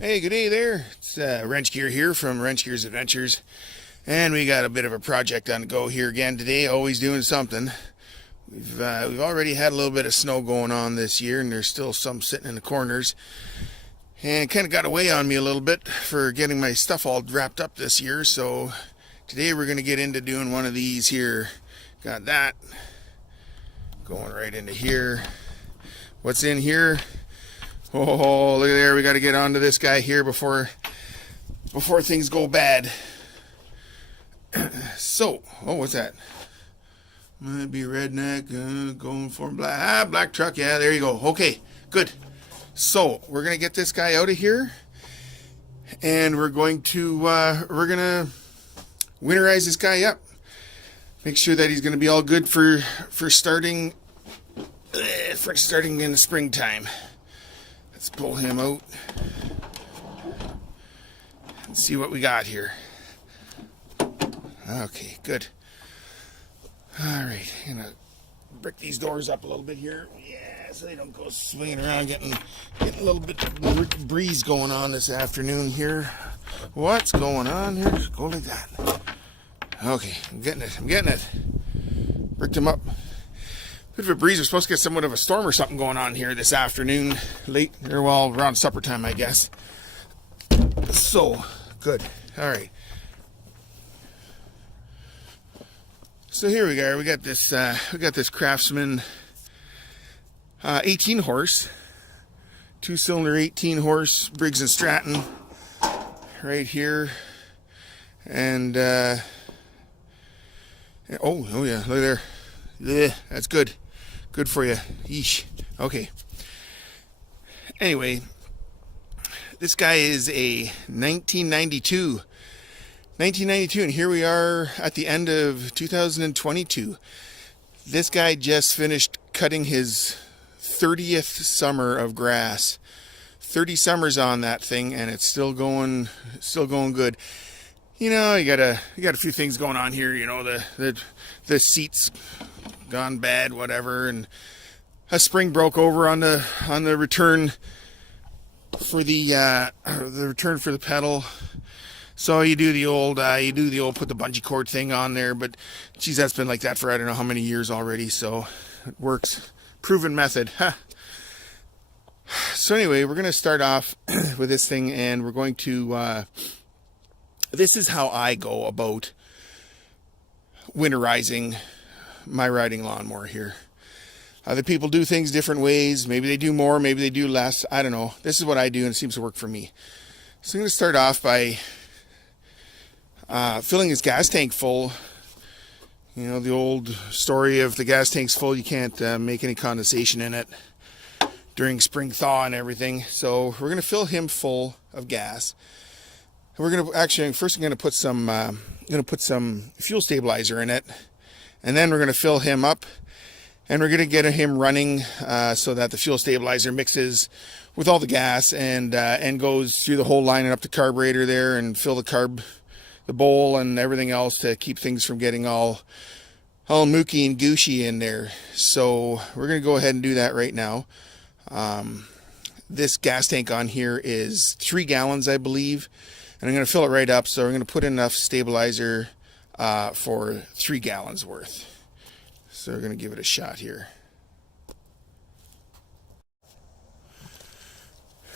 Hey, good day there. It's Wrench Gear here from Wrench Gear's Adventures, and we got a bit of a project on the go here again today. Always doing something. We've already had a little bit of snow going on this year, and there's still some sitting in the corners, and kind of got away on me a little bit for getting my stuff all wrapped up this year. So today we're going to get into doing one of these here. Got that going right into here. What's in here? Oh, look at there. We got to get onto this guy here before things go bad. So, what's that? Might be redneck going for black truck. Yeah, there you go. Okay, good. So, we're going to get this guy out of here, and we're going to winterize this guy up. Make sure that he's going to be all good for starting in the springtime. Let's pull him out and see what we got here. Okay, good. All right, I'm gonna brick these doors up a little bit here. Yeah, so they don't go swinging around, getting a little bit of breeze going on this afternoon here. What's going on here? Go like that. Okay, I'm getting it. Bricked him up. Bit of a breeze. We're supposed to get somewhat of a storm or something going on here this afternoon, around supper time, I guess. So, good. All right. So here we go. We got this Craftsman 18 horse, 2-cylinder 18 horse Briggs and Stratton, right here, and oh yeah, look there. Yeah, that's good. Good for you. Yeesh. Okay. Anyway, this guy is a 1992, and here we are at the end of 2022. This guy just finished cutting his 30th summer of grass. 30 summers on that thing, and it's still going good. You know, you got a few things going on here. You know, the seats gone bad, whatever, and a spring broke over on the return for the pedal. So you do the old put the bungee cord thing on there, but geez, that's been like that for I don't know how many years already. So it works, proven method. Huh. So anyway, we're gonna start off with this thing, and we're going to. This is how I go about winterizing my riding lawnmower here. Other people do things different ways. Maybe they do more, maybe they do less. I don't know. This is what I do, and it seems to work for me. So I'm going to start off by filling his gas tank full. You know, the old story of the gas tank's full, you can't make any condensation in it during spring thaw and everything. So we're going to fill him full of gas. And we're going to actually, first I'm going to put some fuel stabilizer in it. And then we're going to fill him up, and we're going to get him running so that the fuel stabilizer mixes with all the gas and goes through the whole line and up the carburetor there, and fill the bowl and everything else to keep things from getting all mooky and gooshy in there. So we're going to go ahead and do that right now. This gas tank on here is 3 gallons, I believe, and I'm going to fill it right up. So we're going to put enough stabilizer for 3 gallons worth. So we're going to give it a shot here.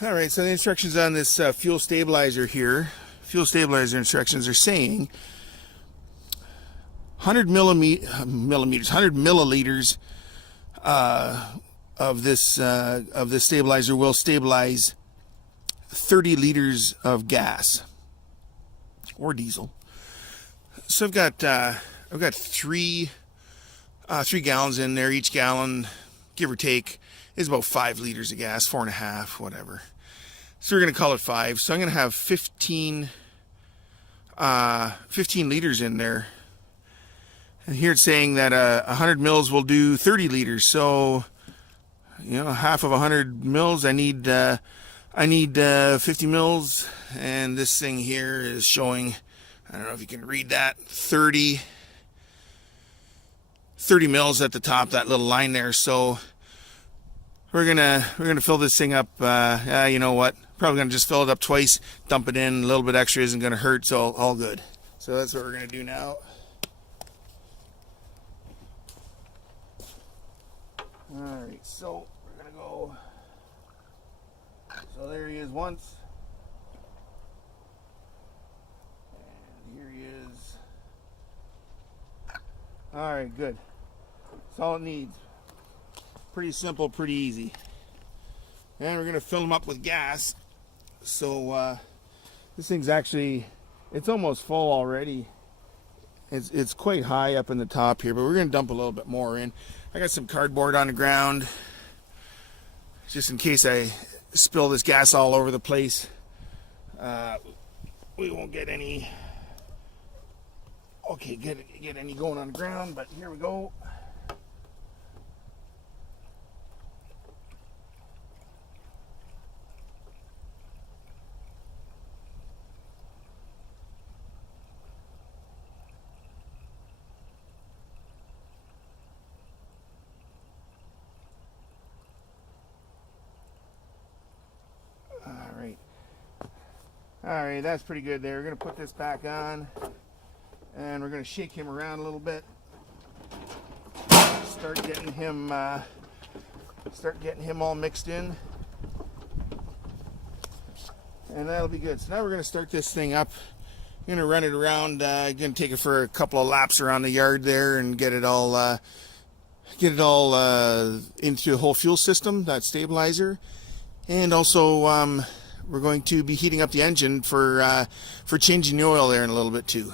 All right, so the instructions on this fuel stabilizer here, fuel stabilizer instructions are saying 100 milliliters of this stabilizer will stabilize 30 liters of gas or diesel. So I've got 3 gallons in there. Each gallon, give or take, is about 5 liters of gas, 4.5, whatever. So we're going to call it 5. So I'm going to have 15 liters in there. And here it's saying that 100 mils will do 30 liters. So, you know, half of 100 mils, I need 50 mils. And this thing here is showing, I don't know if you can read that, 30 mils at the top, that little line there. So we're gonna fill this thing up. You know what? Probably going to just fill it up twice, dump it in. A little bit extra isn't going to hurt, so all good. So that's what we're going to do now. Alright, so we're going to go. So there he is once. And here he is. Alright, good. That's all it needs. Pretty simple, pretty easy. And we're going to fill them up with gas. So this thing's actually, it's almost full already. It's quite high up in the top here, but we're going to dump a little bit more in. I got some cardboard on the ground, just in case I spill this gas all over the place. We won't get any, get any going on the ground, but here we go. Alright, that's pretty good there. We're going to put this back on, and we're going to shake him around a little bit. Start getting him all mixed in. And that'll be good. So now we're going to start this thing up. I'm going to run it around, going to take it for a couple of laps around the yard there and get it all into the whole fuel system, that stabilizer. And also we're going to be heating up the engine for changing the oil there in a little bit too.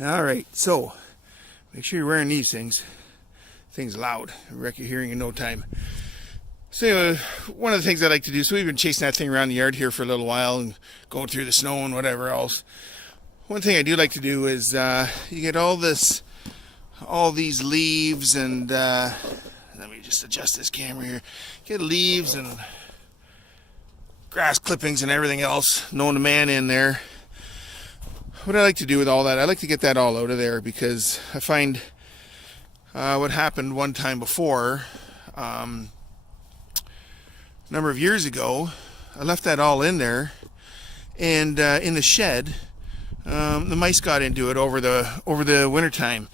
Alright, so make sure you're wearing these things. Thing's loud. Wreck your hearing in no time. So one of the things I like to do, so we've been chasing that thing around the yard here for a little while and going through the snow and whatever else. One thing I do like to do is you get all these leaves and let me just adjust this camera here. Get leaves and grass clippings and everything else, known to man in there. What I like to do with all that, I like to get that all out of there, because I find what happened one time before, a number of years ago, I left that all in there, and in the shed, the mice got into it over the winter time,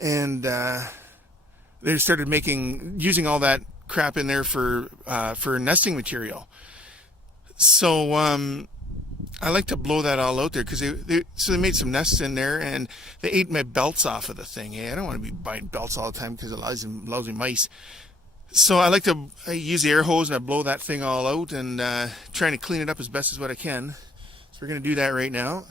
and they started using all that crap in there for nesting material. So I like to blow that all out there, because they made some nests in there, and they ate my belts off of the thing. I don't want to be buying belts all the time because of lousy mice. So I like to use the air hose and I blow that thing all out, and trying to clean it up as best as what I can. So we're going to do that right now.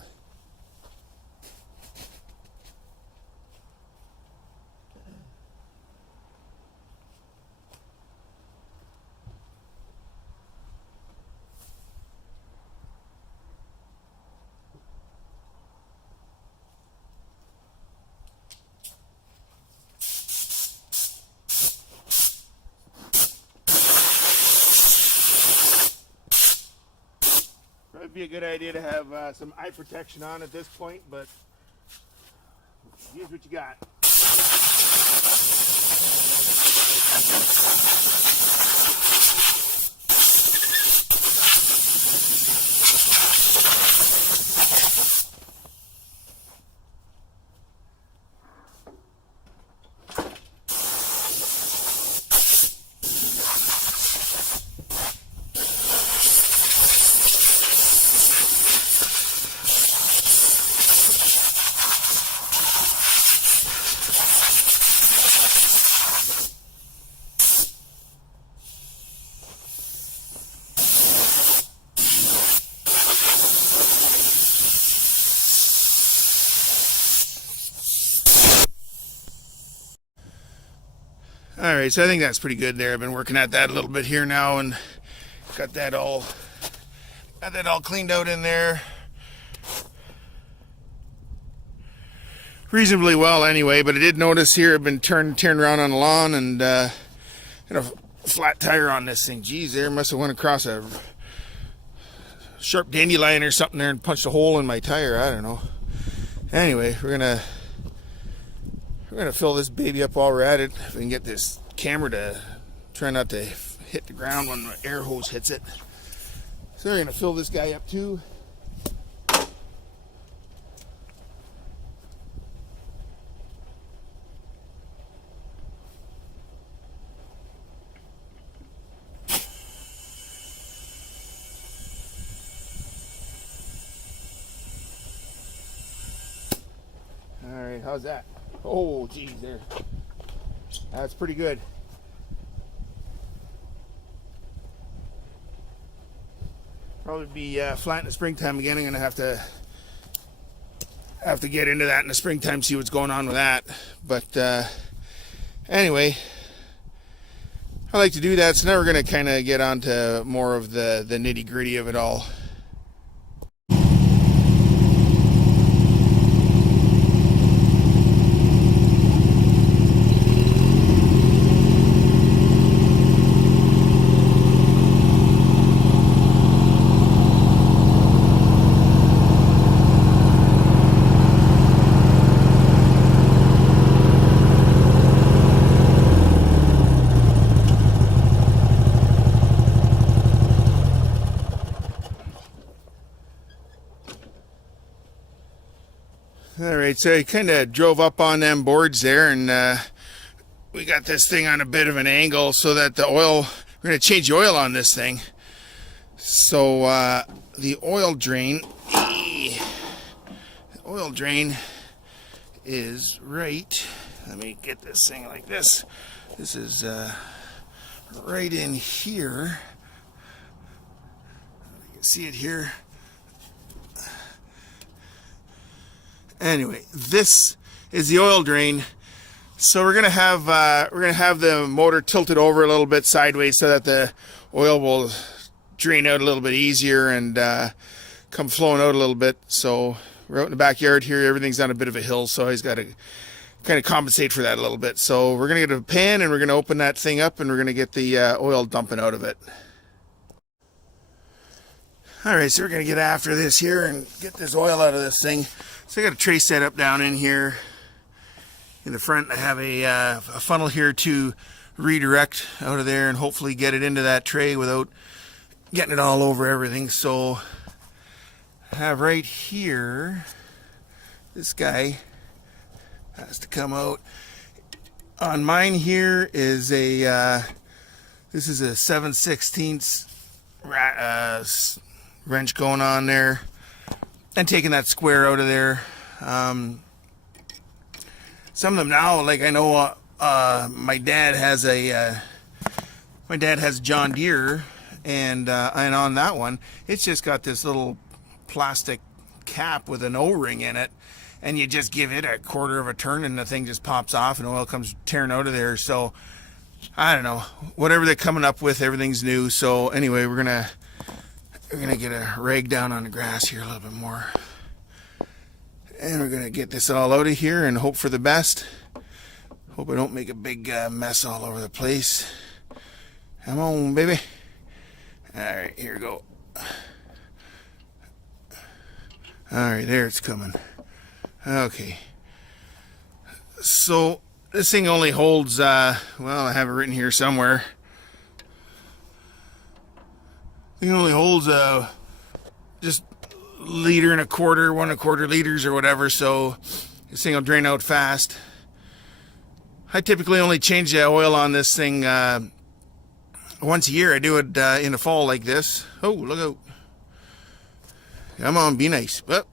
It'd be a good idea to have some eye protection on at this point, but here's what you got. Alright, so I think that's pretty good there. I've been working at that a little bit here now and got that all Got that all cleaned out in there. Reasonably well anyway, but I did notice here I've been turned around on the lawn and got a flat tire on this thing. Geez, there must have went across a sharp dandelion or something there and punched a hole in my tire. I don't know. Anyway, we're gonna fill this baby up while we're at it. If we can get this camera to try not to hit the ground when the air hose hits it. So we're gonna fill this guy up too. All right, how's that? Oh, geez, there. That's pretty good. Probably be flat in the springtime again. I'm gonna have to get into that in the springtime, see what's going on with that. But anyway, I like to do that. So now we're gonna kind of get on to more of the nitty gritty of it all. All right, so I kind of drove up on them boards there, and we got this thing on a bit of an angle so that the oil, we're going to change the oil on this thing. So the oil drain is right. Let me get this thing like this. This is right in here. You can see it here. Anyway, this is the oil drain. So we're gonna have the motor tilted over a little bit sideways so that the oil will drain out a little bit easier and come flowing out a little bit. So we're out in the backyard here. Everything's on a bit of a hill, so he's got to kind of compensate for that a little bit. So we're gonna get a pan and we're gonna open that thing up and we're gonna get the oil dumping out of it. All right, so we're gonna get after this here and get this oil out of this thing. So I got a tray set up down in here. In the front, I have a funnel here to redirect out of there and hopefully get it into that tray without getting it all over everything. So I have right here, this guy has to come out. On mine here is this is a 7/16 wrench going on there. And taking that square out of there. Some of them now, like I know, my dad has John Deere, and on that one, it's just got this little plastic cap with an O-ring in it, and you just give it a quarter of a turn, and the thing just pops off, and oil comes tearing out of there. So I don't know, whatever they're coming up with, everything's new. So anyway, we're gonna get a rag down on the grass here a little bit more. And we're gonna get this all out of here and hope for the best. Hope I don't make a big mess all over the place. Come on, baby. All right, here we go. All right, there it's coming. Okay. So this thing only holds, well, I have it written here somewhere. It only holds just 1.25 liters or whatever, so this thing will drain out fast. I typically only change the oil on this thing once a year. I do it in the fall like this. Oh, look out. Come on, be nice. Well,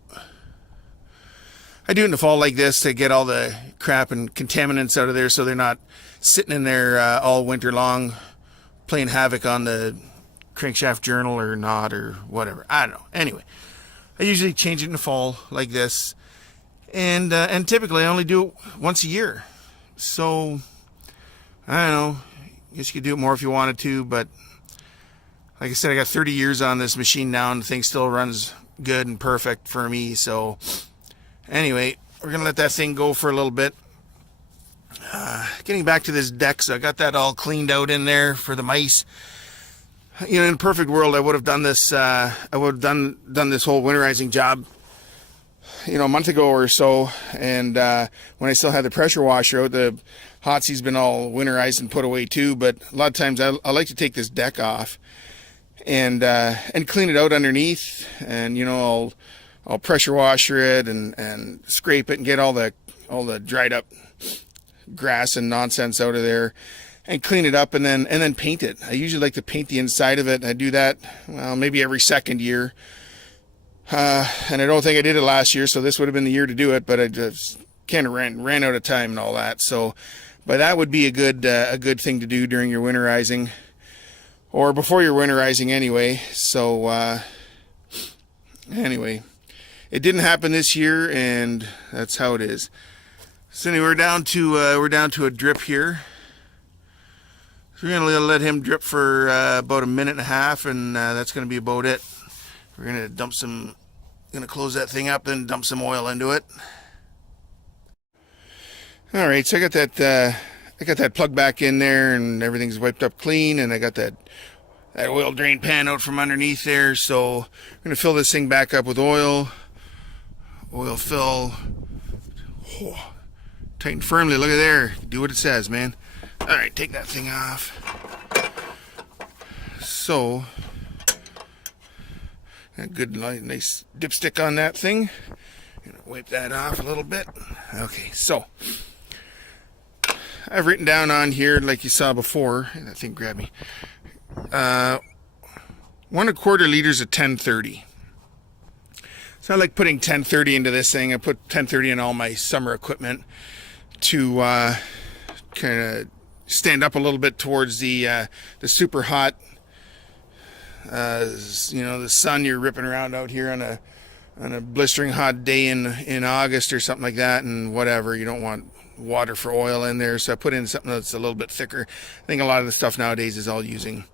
I do it in the fall like this to get all the crap and contaminants out of there so they're not sitting in there all winter long playing havoc on the crankshaft journal or not or whatever. I don't know. Anyway, I usually change it in the fall like this, and typically I only do it once a year. So I don't know. I guess you could do it more if you wanted to, but like I said, I got 30 years on this machine now, and the thing still runs good and perfect for me. So anyway, we're gonna let that thing go for a little bit. Getting back to this deck, so I got that all cleaned out in there for the mice. You know, in a perfect world, I would have done this. I would have done this whole winterizing job, you know, a month ago or so. And when I still had the pressure washer out, the Hotsy's been all winterized and put away too. But a lot of times, I like to take this deck off and clean it out underneath, and you know, I'll pressure washer it and scrape it and get all the dried up grass and nonsense out of there, and clean it up, and then paint it. I usually like to paint the inside of it. I do that, well, maybe every second year. And I don't think I did it last year, so this would have been the year to do it, but I just kind of ran out of time and all that. So, but that would be a good thing to do during your winterizing, or before you're winterizing anyway. So anyway, it didn't happen this year, and that's how it is. So anyway, we're down to a drip here. So we're gonna let him drip for about a minute and a half, and that's gonna be about it. We're gonna close that thing up and dump some oil into it. All right, so I got that plug back in there, and everything's wiped up clean, and I got that oil drain pan out from underneath there. So I'm gonna fill this thing back up with oil. Oil fill. Oh, tighten firmly. Look at there. Do what it says, man. All right, take that thing off. So, a good nice dipstick on that thing. Gonna wipe that off a little bit. Okay, so I've written down on here, like you saw before. That thing grabbed me. 1 1/4 liters of 1030. So I like putting 1030 into this thing. I put 1030 in all my summer equipment to kind of stand up a little bit towards the super hot, you know, the sun. You're ripping around out here on a blistering hot day in August or something like that, and whatever. You don't want water for oil in there, so I put in something that's a little bit thicker. I think a lot of the stuff nowadays is all using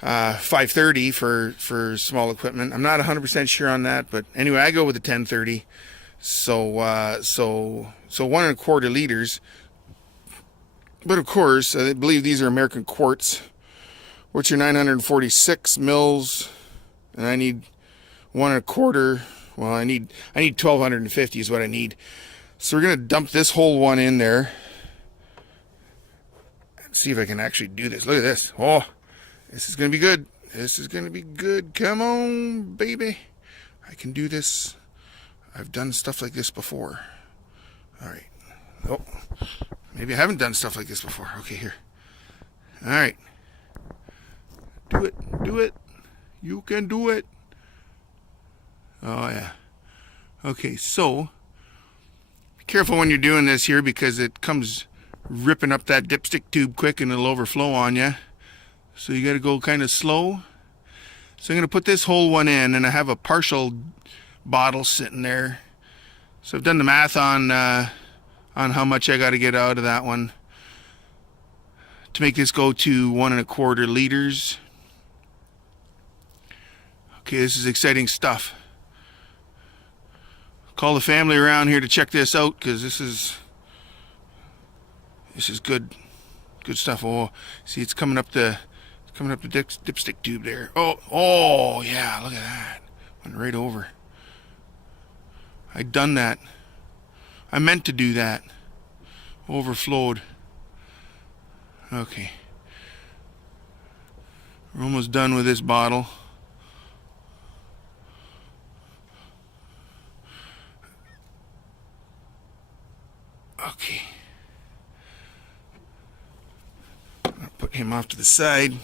530 for small equipment. I'm not 100% sure on that, but anyway, I go with the 1030. So 1 1/4 liters. But of course, I believe these are American quarts, which are 946 mils, and I need 1 1/4. Well, I need 1250 is what I need. So we're gonna dump this whole one in there. Let's see if I can actually do this. Look at this. Oh, this is gonna be good. This is gonna be good. Come on, baby. I can do this. I've done stuff like this before. All right. Oh, maybe I haven't done stuff like this before. Okay, here. All right. Do it. Do it. You can do it. Oh, yeah. Okay, so be careful when you're doing this here, because it comes ripping up that dipstick tube quick and it'll overflow on you. So you got to go kind of slow. So I'm going to put this whole one in, and I have a partial bottle sitting there. So I've done the math on how much I got to get out of that one to make this go to 1 1/4 liters. Okay, this is exciting stuff. Call the family around here to check this out, because this is good stuff. Oh, see, it's coming up the dipstick tube there. Oh yeah, look at that. Went right over. I'd done that. I meant to do that. Overflowed. Okay. We're almost done with this bottle. Okay. I'm gonna put him off to the side.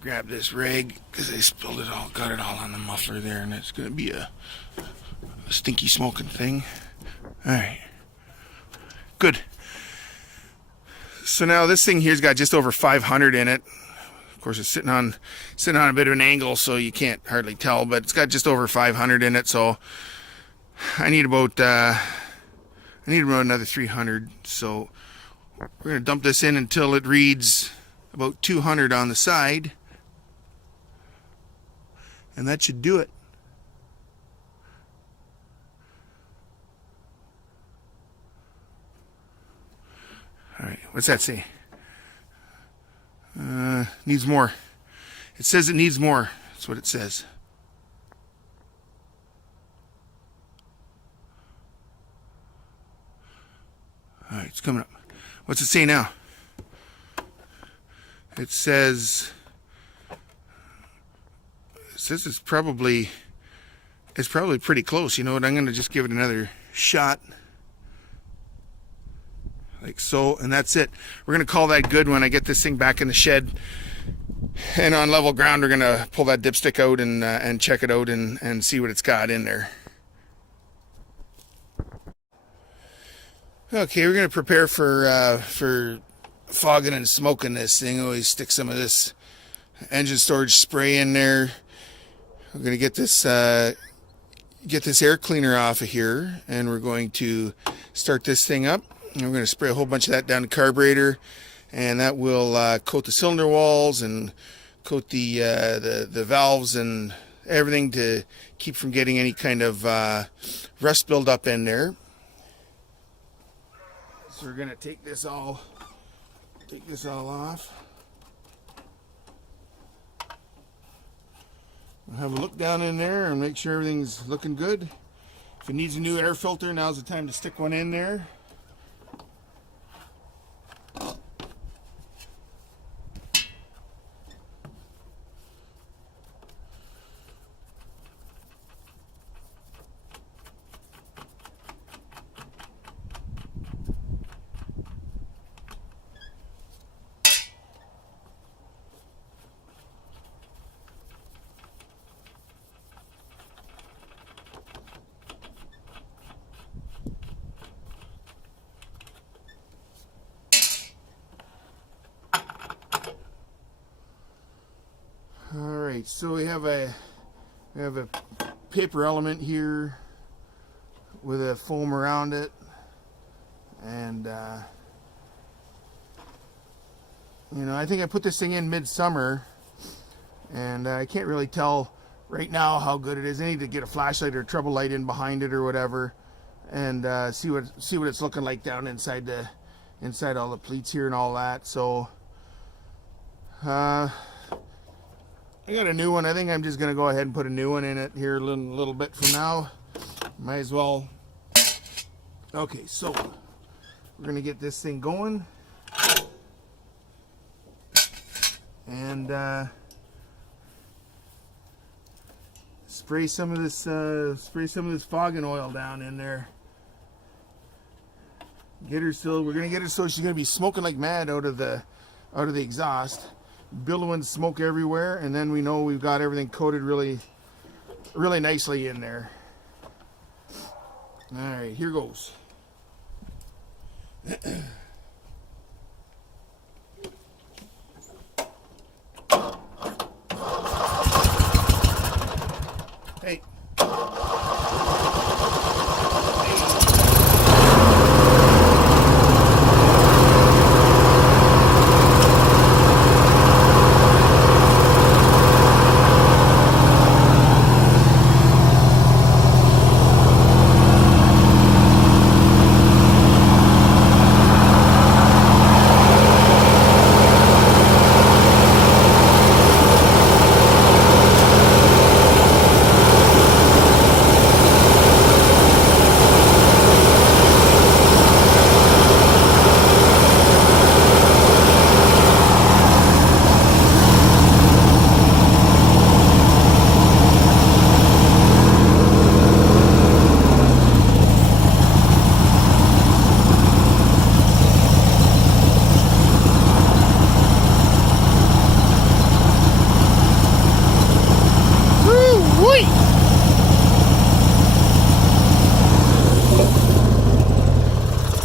Grab this rag, because I spilled it all, got it all on the muffler there, and it's gonna be a stinky smoking thing. Alright. Good. So now this thing here's got just over 500 in it. Of course, it's sitting on a bit of an angle, so you can't hardly tell, but it's got just over 500 in it, so I need about another 300. So we're gonna dump this in until it reads about 200 on the side. and that should do it. All right, what's that say? Needs more. It says it needs more. That's what it says. All right, it's coming up. What's it say now? It says it's probably pretty close. You know what? I'm going to just give it another shot. Like so, and that's it. We're going to call that good when I get this thing back in the shed. And on level ground, we're going to pull that dipstick out and check it out and see what it's got in there. Okay, we're going to prepare for fogging and smoking this thing. Always stick some of this engine storage spray in there. We're going to get this air cleaner off of here, and we're going to start this thing up. And we're going to spray a whole bunch of that down the carburetor, and that will coat the cylinder walls and coat the valves and everything to keep from getting any kind of rust buildup in there. So we're going to take this all off. We'll have a look down in there and make sure everything's looking good. If it needs a new air filter, now's the time to stick one in there. Alright, so we have a paper element here with a foam around it, and you know, I think I put this thing in midsummer, and I can't really tell right now how good it is. I need to get a flashlight or a trouble light in behind it or whatever, and see what it's looking like down inside all the pleats here and all that. So I got a new one. I think I'm just going to go ahead and put a new one in it here a little bit from now. Might as well. Okay, so we're going to get this thing going. And spray some of this fogging oil down in there. Get her so we're going to get her so she's going to be smoking like mad out of the exhaust. Billowing smoke everywhere, and then we know we've got everything coated really nicely in there. All right, here goes. Hey.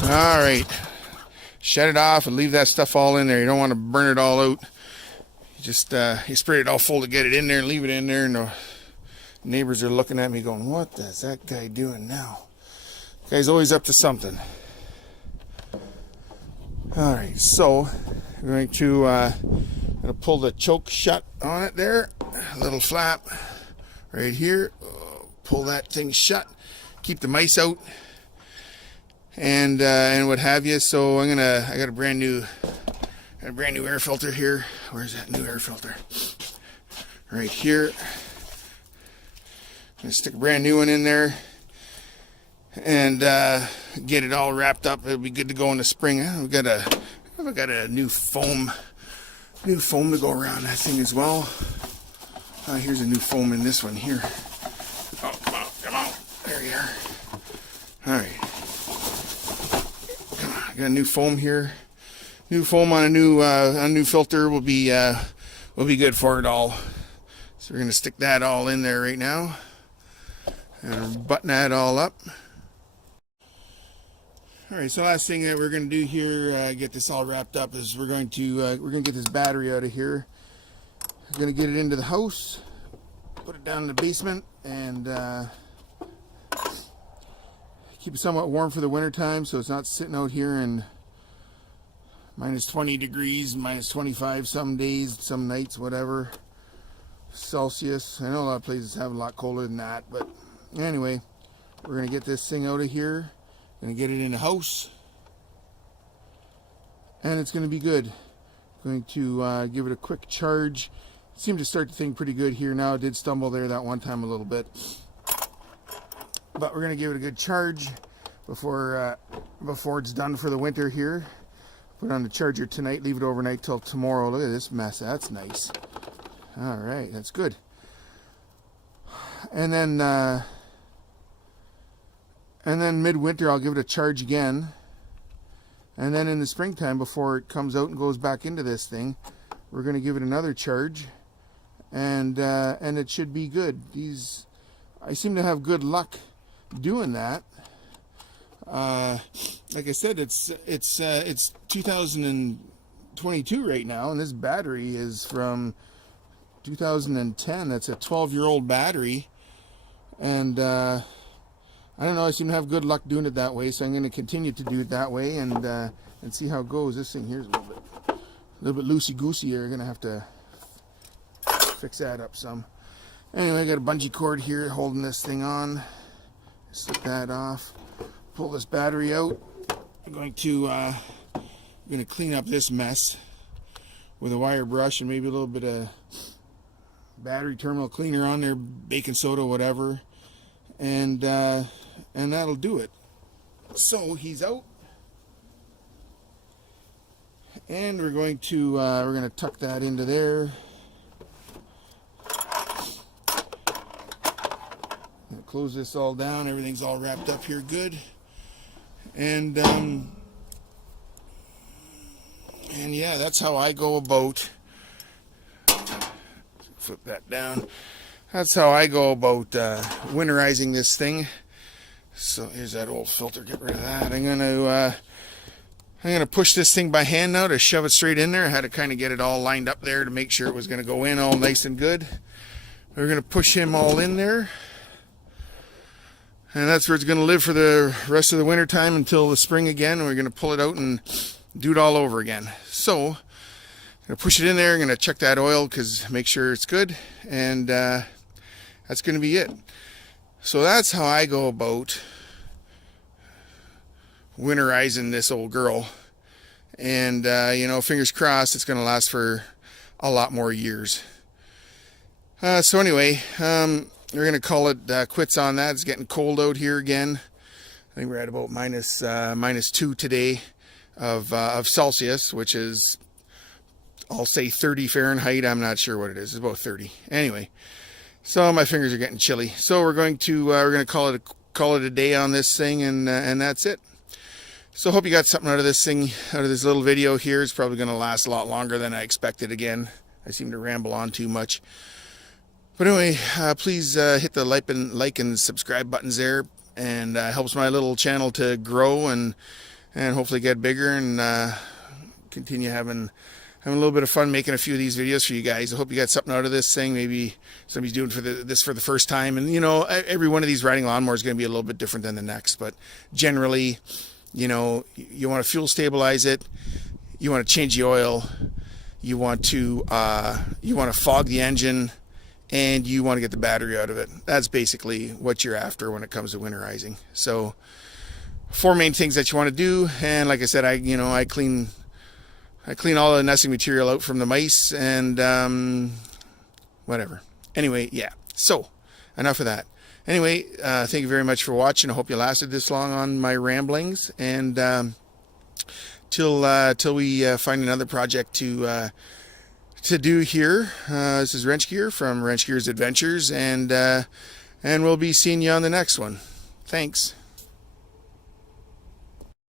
All right, shut it off and leave that stuff all in there. You don't want to burn it all out. You just you spray it all full to get it in there and leave it in there, and the neighbors are looking at me going, what is that guy doing now? The guy's always up to something. All right, so we're going to pull the choke shut on it there, a little flap right here. Pull that thing shut, keep the mice out, and what have you. So I got a brand new air filter here. Where's that new air filter? Right here. I'm gonna stick a brand new one in there and get it all wrapped up. It'll be good to go in the spring. I've got a new foam to go around that thing as well. Here's a new foam in this one here. Oh, come on. There you are. All right. Come on, I got a new foam here. New foam on a new filter will be good for it all. So we're gonna stick that all in there right now and button that all up. All right. So last thing that we're gonna do here, get this all wrapped up, is we're gonna get this battery out of here. We're gonna get it into the house, put it down in the basement, and keep it somewhat warm for the winter time, so it's not sitting out here in minus 20 degrees, minus 25 some days, some nights, whatever, Celsius. I know a lot of places have a lot colder than that, but anyway, we're going to get this thing out of here, going to get it in the house, and it's going to be good. Going to give it a quick charge. It seemed to start the thing pretty good here now. It did stumble there that one time a little bit, but we're going to give it a good charge before it's done for the winter here. Put it on the charger tonight, leave it overnight till tomorrow. Look at this mess. That's nice. All right, that's good. And then midwinter I'll give it a charge again. And then in the springtime, before it comes out and goes back into this thing, we're going to give it another charge, and it should be good. I seem to have good luck doing that. Like I said, it's 2022 right now, and this battery is from 2010. That's a 12-year-old battery, and I don't know. I seem to have good luck doing it that way, so I'm going to continue to do it that way and see how it goes. This thing here's a little bit loosey-goosey here. I'm going to have to fix that up some. Anyway, I got a bungee cord here holding this thing on. Slip that off. Pull this battery out. I'm going to clean up this mess with a wire brush and maybe a little bit of battery terminal cleaner on there, baking soda, whatever, and that'll do it. So he's out, and we're going to tuck that into there. Close this all down. Everything's all wrapped up here good. And yeah, that's how I go about, flip that down. That's how I go about winterizing this thing. So here's that old filter, get rid of that. I'm gonna push this thing by hand now to shove it straight in there. I had to kind of get it all lined up there to make sure it was gonna go in all nice and good. We're gonna push him all in there. And that's where it's going to live for the rest of the winter time until the spring again. And we're going to pull it out and do it all over again. So I'm going to push it in there. I'm going to check that oil because make sure it's good. And that's going to be it. So that's how I go about winterizing this old girl. And, fingers crossed it's going to last for a lot more years. So anyway, we're going to call it quits on that. It's getting cold out here again. I think we're at about minus 2 today of Celsius, which is, I'll say 30 Fahrenheit. I'm not sure what it is. It's about 30. Anyway, so my fingers are getting chilly. So we're going to call it a day on this thing, and that's it. So I hope you got something out of this thing, out of this little video here. It's probably going to last a lot longer than I expected again. I seem to ramble on too much. But anyway, please hit the like and subscribe buttons there, and helps my little channel to grow and hopefully get bigger and continue having a little bit of fun making a few of these videos for you guys. I hope you got something out of this thing. Maybe somebody's doing this for the first time, and every one of these riding lawnmowers is going to be a little bit different than the next. But generally, you want to fuel stabilize it, you want to change the oil, you want to fog the engine and you want to get the battery out of it. That's basically what you're after when it comes to winterizing. So 4 main things that you want to do, and like I said, I clean all the nesting material out from the mice and whatever. Anyway, yeah. So enough of that. Anyway, thank you very much for watching. I hope you lasted this long on my ramblings, and till we find another project to do here. This is Wrench Gear from Wrench Gear's Adventures, and we'll be seeing you on the next one. Thanks.